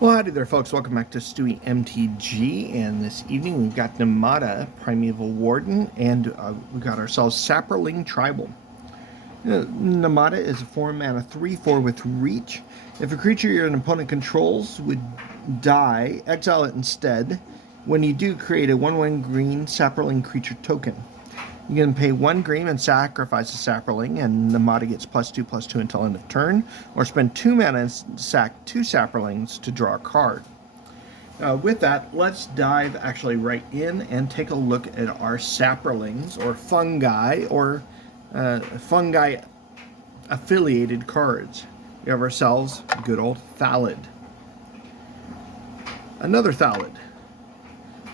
Well, howdy there, folks. Welcome back to Stewie MTG. And this evening we've got Nemata, Primeval Warden, and we've got ourselves Saproling Tribal. Nemata is a 4-mana 3/4 with reach. If a creature your opponent controls would die, exile it instead. When you do, create a 1/1 green Saproling creature token. You can pay 1 green and sacrifice a Saproling, and Nemata gets +2/+2 until end of turn, or spend 2 mana and sack 2 Saprolings to draw a card. With that, let's dive actually right in and take a look at our Saprolings, or fungi affiliated cards. We have ourselves good old Thallid. Another Thallid.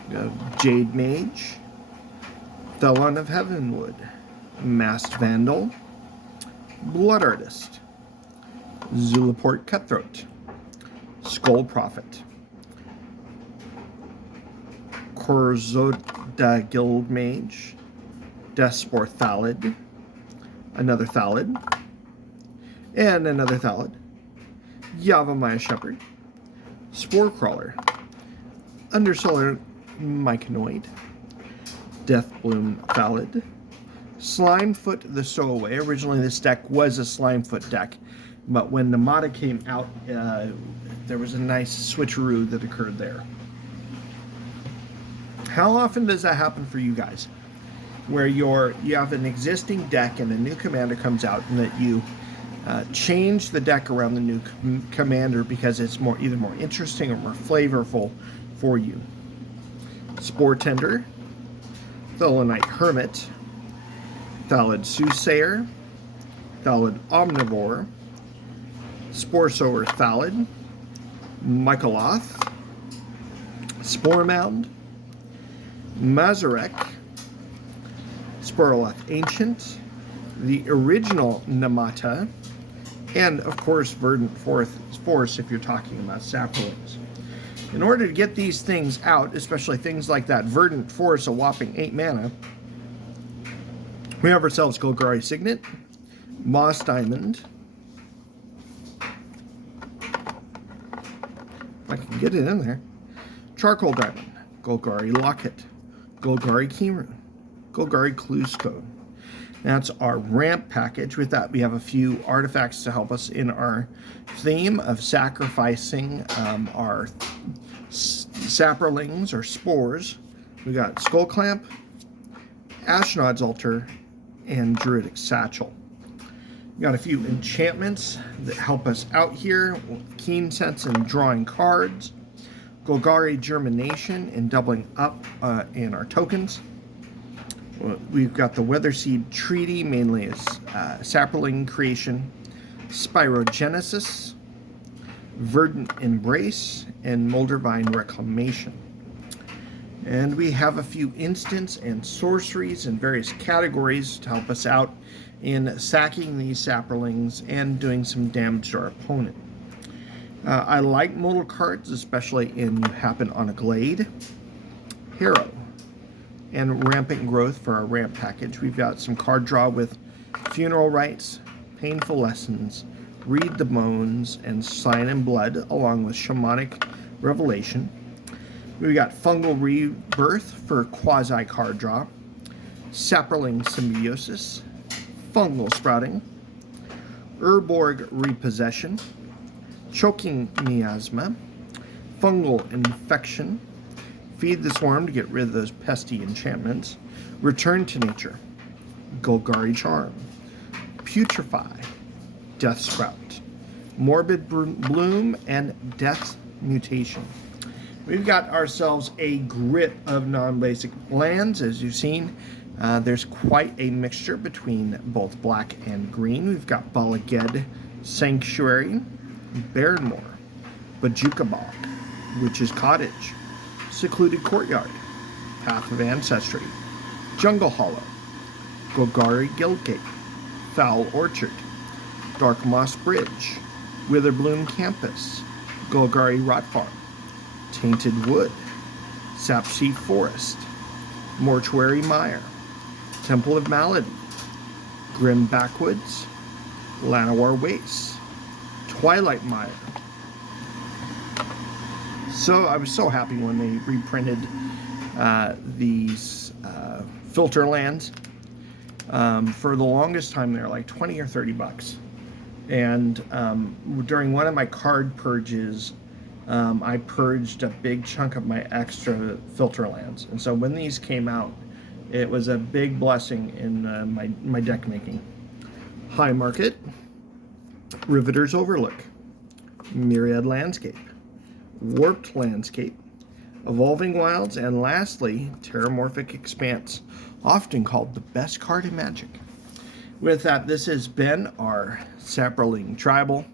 We have Jade Mage, Felon of Heavenwood, Masked Vandal, Blood Artist, Zulaport Cutthroat, Skull Prophet, Korzoda Guild Mage, Deathspore Thallid, another Thallid, and another Thallid, Yavimaya Shepherd, Spore Crawler, Undersolar Myconoid, Deathbloom Thallid, Slimefoot the Stowaway. Originally this deck was a Slimefoot deck, but when Nemata came out, there was a nice switcheroo that occurred there. How often does that happen for you guys? Where you have an existing deck and a new commander comes out, and that you change the deck around the new commander because it's either more interesting or more flavorful for you. Spore Tender, Thelonite Hermit, Thallid Soothsayer, Thallid Omnivore, Spore Sower Thallid, Michaeloth, Spore Mound, Mazarek, Sporoloth Ancient, the original Nemata, and of course Verdant Force if you're talking about Saprolings. In order to get these things out, especially things like that Verdant Force, a whopping 8 mana, we have ourselves Golgari Signet, Moss Diamond, if I can get it in there, Charcoal Diamond, Golgari Locket, Golgari Keyrune, Golgari Clues Code. That's our ramp package. With that, we have a few artifacts to help us in our theme of sacrificing our Saprolings or spores. We got Skull Clamp, Ashnod's Altar, and Druidic Satchel. We got a few enchantments that help us out here. Keen Sense and drawing cards. Golgari Germination and doubling up in our tokens. We've got the Weatherseed Treaty, mainly as Saproling creation, Spirogenesis, Verdant Embrace, and Moldervine Reclamation. And we have a few instants and sorceries in various categories to help us out in sacking these Saprolings and doing some damage to our opponent. I like modal cards, especially in You Happen on a Glade, Harrow, and Rampant Growth for our ramp package. We've got some card draw with Funeral Rites, Painful Lessons, Read the Bones, and Sign in Blood, along with Shamanic Revelation. We've got Fungal Rebirth for quasi card draw, Saproling Symbiosis, Fungal Sprouting, Urborg Repossession, Choking Miasma, Fungal Infection, Feed the Swarm to get rid of those pesky enchantments, Return to Nature, Golgari Charm, Putrefy, Death Sprout, Morbid Bloom, and Death Mutation. We've got ourselves a grip of non-basic lands. As you've seen, there's quite a mixture between both black and green. We've got Balaged Sanctuary, Barrenmoor, Bajuka Bog, Witch's Cottage, Secluded Courtyard, Path of Ancestry, Jungle Hollow, Golgari Guildgate, Foul Orchard, Dark Moss Bridge, Witherbloom Campus, Golgari Rot Farm, Tainted Wood, Sapseed Forest, Mortuary Mire, Temple of Malady, Grim Backwoods, Llanowar Waste, Twilight Mire, So I was so happy when they reprinted these filter lands. For the longest time, they're like 20 or 30 bucks. And during one of my card purges, I purged a big chunk of my extra filter lands. And so when these came out, it was a big blessing in my deck making. High Market, Riveter's Overlook, Myriad Landscape, Warped Landscape, Evolving Wilds, and lastly, Terramorphic Expanse, often called the best card in Magic. With that, this has been our Saproling Tribal.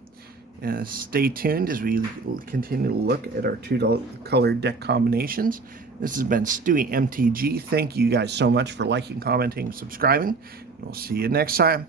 Stay tuned as we continue to look at our two-color deck combinations. This has been Stewie MTG. Thank you guys so much for liking, commenting, subscribing. We'll see you next time.